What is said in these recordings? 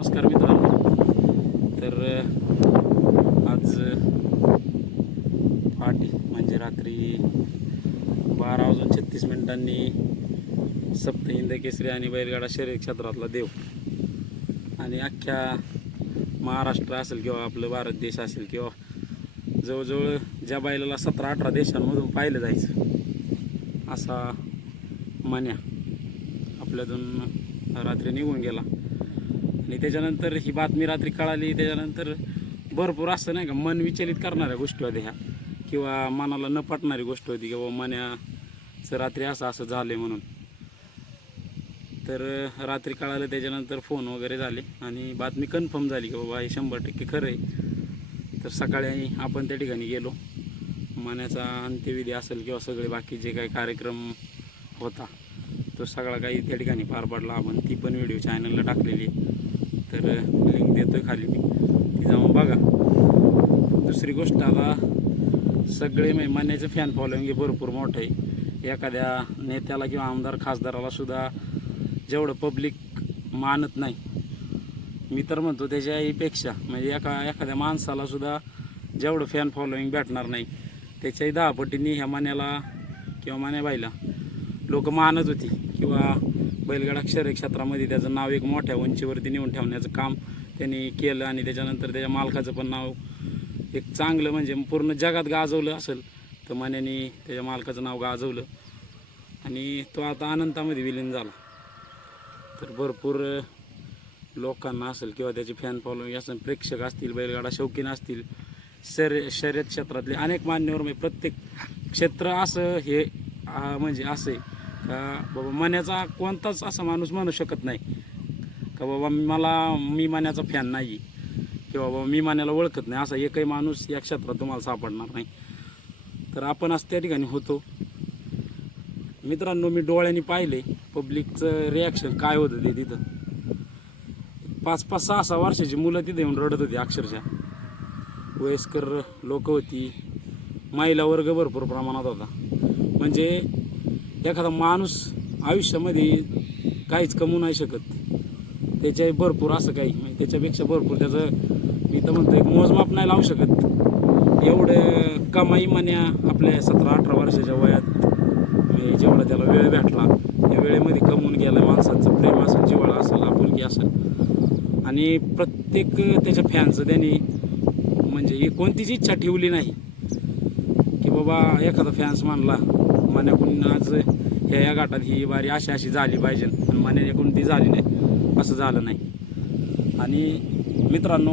नमस्कार मित्रांनो. तर आज पहाटे म्हणजे रात्री 12:36 सप्त हिंद केसरी आणि बैलगाडा शर्यत क्षेत्रातला देव आणि अख्ख्या महाराष्ट्र असेल किंवा आपलं भारत देश असेल किंवा जवळजवळ ज्या बैलाला 17-18 देशांमधून पाहिलं जायचं असा मान्या आपल्यातून रात्री निघून गेला. आणि त्याच्यानंतर ही बातमी रात्री कळाली. त्याच्यानंतर भरपूर असं नाही का मन विचलित करणाऱ्या गोष्टी होत्या ह्या, किंवा मनाला न पटणारी गोष्ट होती की बाबा मन्याचं रात्री असं झालं म्हणून. तर रात्री कळालं, त्याच्यानंतर फोन वगैरे झाले आणि बातमी कन्फर्म झाली की बाबा हे 100% खरं आहे. तर सकाळी आपण त्या ठिकाणी गेलो. मन्याचा अंत्यविधी असेल किंवा सगळे बाकी जे काही कार्यक्रम होता तो सगळा काही त्या ठिकाणी पार पडला. आपण ती पण व्हिडिओ चॅनलला टाकलेली आहे, तर लिंक देतोय खाली, मी ती जाऊन बघा. दुसरी गोष्ट, आता सगळे मन्याचं फॅन फॉलोइंग हे भरपूर मोठं आहे. एखाद्या नेत्याला किंवा आमदार खासदाराला सुद्धा जेवढं पब्लिक मानत नाही, मी तर म्हणतो त्याच्याहीपेक्षा म्हणजे एखाद्या माणसाला सुद्धा जेवढं फॅन फॉलोइंग भेटणार नाही त्याच्याही 10 पटींनी ह्या मन्याला किंवा मन्याबाईला लोक मानत होती, किंवा बैलगाडा शर्यत क्षेत्रामध्ये त्याचं नाव एक मोठ्या उंचीवरती नेऊन ठेवण्याचं काम त्यांनी केलं. आणि त्याच्यानंतर त्याच्या मालकाचं पण नाव एक चांगलं म्हणजे पूर्ण जगात गाजवलं असेल तर मन्याने त्याच्या मालकाचं नाव गाजवलं. आणि तो आता अनंतामध्ये विलीन झाला. तर भरपूर लोकांना असेल किंवा त्याचे फॅन फॉलोइंग असेल, प्रेक्षक असतील, बैलगाडा शौकीन असतील, शर्यत क्षेत्रातले अनेक मान्यवर, म्हणजे प्रत्येक क्षेत्र असं हे म्हणजे असं आहे का बाबा मन्याचा कोणताच असा माणूस म्हणू शकत नाही का बाबा मी मन्याचा फॅन नाही किंवा बाबा मी मन्याला ओळखत नाही, असा एकही माणूस या क्षेत्रात तुम्हाला सापडणार नाही. तर आपण आज त्या ठिकाणी होतो मित्रांनो. मी डोळ्यांनी पाहिले पब्लिकचं रिॲक्शन काय होतं ते. तिथं 5-5, 6-6 वर्षाची मुलं तिथे येऊन रडत होती अक्षरशः. वयस्कर लोक होती, महिला वर्ग भरपूर प्रमाणात होता. म्हणजे एखादा माणूस आयुष्यामध्ये काहीच कमवू नाही शकत, त्याच्याही भरपूर असं काही म्हणजे त्याच्यापेक्षा भरपूर त्याचं मी तर म्हणतो एक मोजमाप नाही लावू शकत. एवढं कमाई मन्या आपल्या 17-18 वर्षाच्या वयात म्हणजे जेवढा त्याला वेळ भेटला त्या वेळेमध्ये कमवून गेला. माणसांचं प्रेम असेल, जिव्हाळा असेल, आपुलकी असेल, आणि प्रत्येक त्याच्या फॅनचं त्यांनी म्हणजे कोणतीच इच्छा ठेवली नाही की बाबा एखादा फॅन्स मानला मन्याकडून आज ह्या घाटात ही बारी अशी झाली पाहिजे पण मन्याकडून ती झाली नाही, असं झालं नाही. आणि मित्रांनो,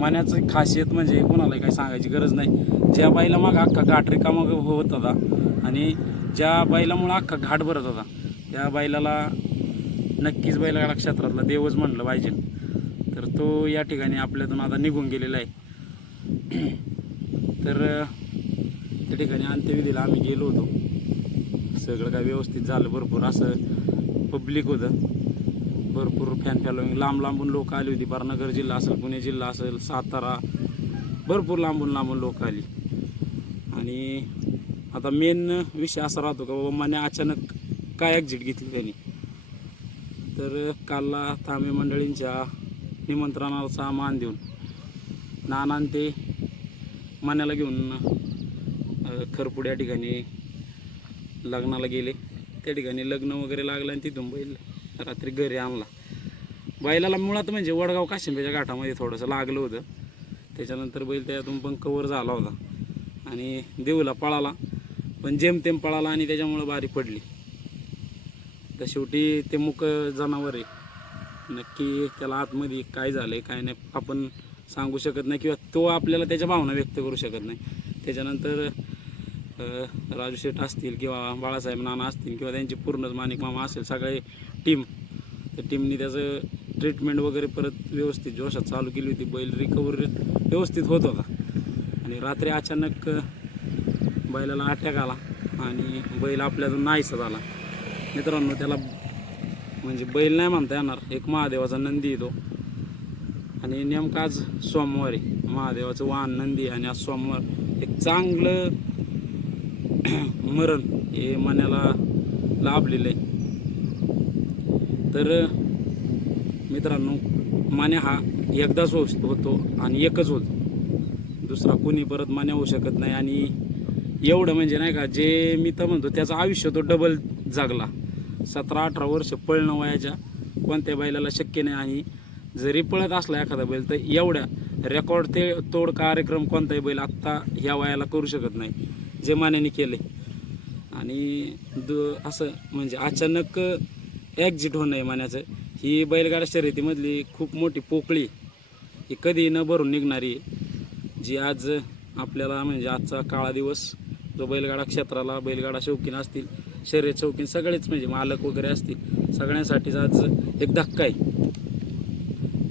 मन्याचं खासियत म्हणजे कोणालाही काही सांगायची गरज नाही. ज्या बाईला मग अख्खा घाट रिकामा होत होता आणि ज्या बैलामुळं अख्खा घाट भरत होता त्या बैलाला नक्कीच बैलगाडा क्षेत्रातला देवच म्हणलं पाहिजे. तर तो या ठिकाणी आपल्यातून आता निघून गेलेला आहे. तर त्या ठिकाणी अंत्यविधीला आम्ही गेलो होतो. सगळं काय व्यवस्थित झालं. भरपूर असं पब्लिक होतं, भरपूर फॅन फॉलोइंग, लांबून लोक आली होती. नगर जिल्हा असेल, पुणे जिल्हा असेल, सातारा, भरपूर लांबून लोक आली. आणि आता मेन विषय असा राहतो का बाबा मन्या अचानक काय एक्झिट घेतली त्यांनी. तर कालला तांबे मंडळींच्या निमंत्रणाचा मान देऊन नानान ते मन्याला घेऊन खरपूड या ठिकाणी लग्नाला गेले. त्या ठिकाणी लग्न वगैरे लागलं आणि तिथून बैल रात्री घरी आणला. बैलाला मुळात म्हणजे वडगाव काशिंब्याच्या घाटामध्ये थोडंसं लागलं होतं. त्याच्यानंतर बैल त्यातून पण कवर झाला होता आणि देऊला पळाला, पण जेमतेम पळाला आणि त्याच्यामुळं बारी पडली. तर शेवटी ते मुक जनावर आहे, नक्की त्याला आतमध्ये काय झालं आहे काय नाही आपण सांगू शकत नाही, किंवा तो आपल्याला त्याच्या भावना व्यक्त करू शकत नाही. त्याच्यानंतर राजू शेठ असतील किंवा बाळासाहेब नाना असतील किंवा त्यांचे पूर्णच माणिक मामा असेल, सगळे टीम, त्या टीमनी त्याचं ट्रीटमेंट वगैरे परत व्यवस्थित जोशात चालू केली होती. बैल रिकव्हरी व्यवस्थित होत होता. आणि रात्री अचानक बैलाला अटॅक आला आणि बैल आपल्यातून नाहीसा झाला. मित्रांनो, त्याला म्हणजे बैल नाही म्हणता येणार, एक महादेवाचा नंदी येतो. आणि नेमकं आज सोमवार आहे, महादेवाचं वाहन नंदी, आणि आज सोमवार एक चांगलं मरण हे मन्याला लाभलेलं आहे. तर मित्रांनो, मान्या हा एकदाच होतो आणि एकच होतो, दुसरा कोणी परत मान्या होऊ शकत नाही. आणि एवढं म्हणजे नाही का, जे मी तर म्हणतो त्याचं आयुष्य तो डबल जागला. 17-18 वर्ष पळणं वयाच्या कोणत्या बैलाला शक्य नाही. आणि जरी पळत असला एखादा बैल तर एवढ्या रेकॉर्ड ते तोड कार्यक्रम कोणताही बैल आत्ता ह्या वयाला करू शकत नाही जे मान्याने केले. आणि असं म्हणजे अचानक एक्झिट होणं आहे मान्याचं, ही बैलगाडा शर्यतीमधली खूप मोठी पोकळी, ही कधी न भरून निघणारी, जी आज आपल्याला म्हणजे आजचा काळा दिवस जो बैलगाडा क्षेत्राला, बैलगाडा शौकीन असतील, शर्यत शौकीन सगळेच म्हणजे मालक वगैरे असतील, सगळ्यांसाठीच आज एक धक्का आहे.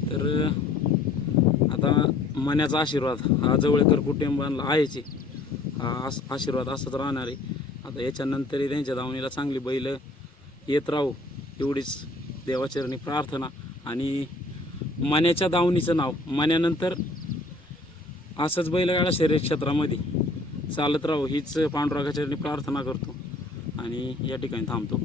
तर आता मन्याचा आशीर्वाद हा जवळकर कुटुंबांना आहेच, हा आशीर्वाद असाच राहणार आहे. आता याच्यानंतरही त्यांच्या दावणीला चांगली बैल येत राहू एवढीच देवाचरणी प्रार्थना. आणि मन्याच्या दावणीचं नाव मन्यानंतर असंच बैलगाडा शर्यत क्षेत्रामध्ये चालत राहू हीच पांडुरंगाचरणी प्रार्थना करतो आणि या ठिकाणी थांबतो.